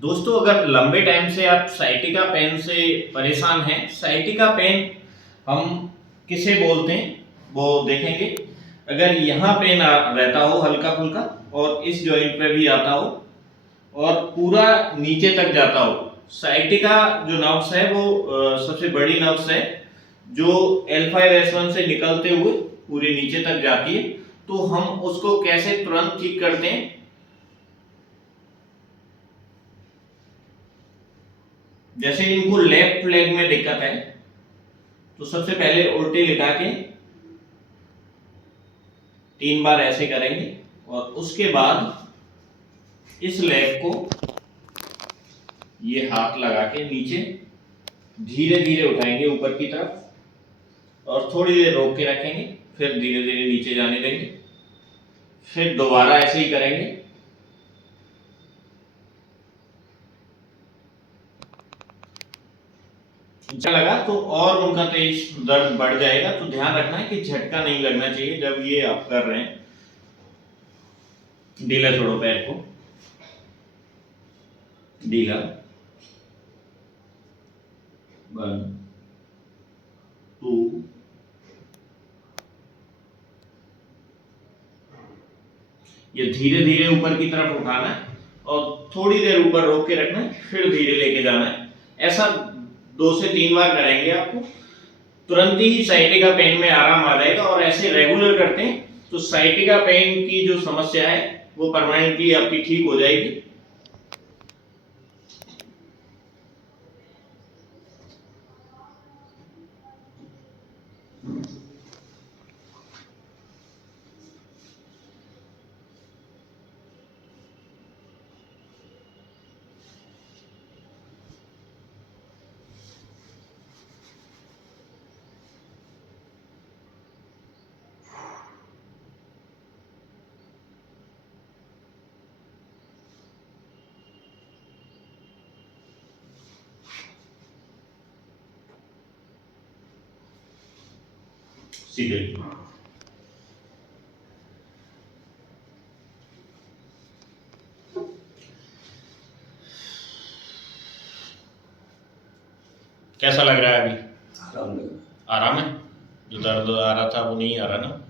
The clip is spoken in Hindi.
दोस्तों, अगर लंबे टाइम से आप साइटिका पेन से परेशान हैं, साइटिका पेन हम किसे बोलते हैं वो देखेंगे। अगर यहाँ पेन रहता हो हल्का फुल्का और इस जॉइंट पे भी आता हो और पूरा नीचे तक जाता हो, साइटिका जो नर्व्स है वो सबसे बड़ी नर्व्स है जो L5S1 से निकलते हुए पूरे नीचे तक जाती है। तो हम उसको कैसे तुरंत ठीक करते हैं। जैसे इनको लेफ्ट लेग में दिक्कत है तो सबसे पहले उल्टे लिटा के 3 बार ऐसे करेंगे और उसके बाद इस लेग को ये हाथ लगा के नीचे धीरे धीरे उठाएंगे ऊपर की तरफ और थोड़ी देर रोक के रखेंगे, फिर धीरे धीरे नीचे जाने देंगे, फिर दोबारा ऐसे ही करेंगे। अच्छा लगा तो और उनका तेज दर्द बढ़ जाएगा, तो ध्यान रखना है कि झटका नहीं लगना चाहिए जब ये आप कर रहे हैं। ढीला छोड़ो पैर को, ढीला, 1 2 ये धीरे धीरे ऊपर की तरफ उठाना है और थोड़ी देर ऊपर रोक के रखना है, फिर धीरे लेके जाना है। ऐसा 2 से 3 बार करेंगे, आपको तुरंत ही साइटिका पेन में आराम आ जाएगा। और ऐसे रेगुलर करते हैं तो साइटिका पेन की जो समस्या है वो परमानेंटली आपकी ठीक हो जाएगी। सीधे कैसा लग रहा है अभी? आराम लग रहा है। आराम है? जो दर्द आ रहा था वो नहीं आ रहा ना?